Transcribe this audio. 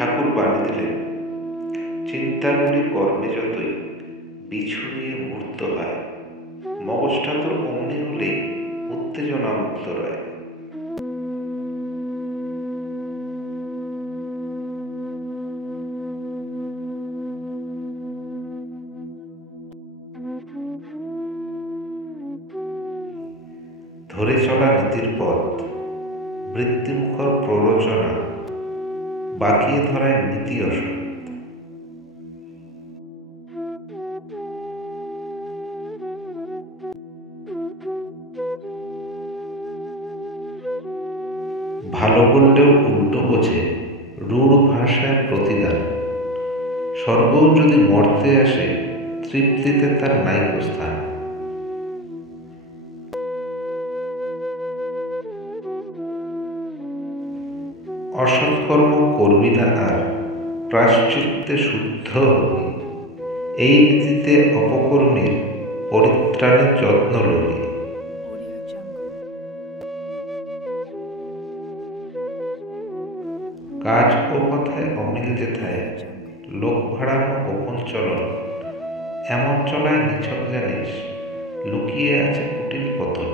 ঠাকুর বাণী দিলেন, চিন্তাগুলি কর্মে যতই বিছুড়িয়ে মূর্ত হয়, মগজটা তোর অমনি হলেই উত্তেজনা মুক্ত রয়। ধরে চলা নীতির পথ, বৃত্তিমুখর প্ররোচনা, বাকিয়ে ধরায় নীতি অসৎ। ভালো বললেও উল্টো বোঝে, রূঢ় ভাষায় প্রতিদান। স্বর্গও যদি মর্তে আসে, তৃপ্তিতে তার নাইকো স্থান। অসৎকর্ম করবি না আর, প্রায়শ্চিত্তে শুদ্ধ হবি। এই নীতিতে অপকর্মীর পরিত্রাণে যত্ন লবি। কাজ ও কথায় অমিল যেথায়, লোক ভাড়ানো গোপন চলন, এমন চলায় নিছক জানিস, লুকিয়ে আছে কুটিল পতন।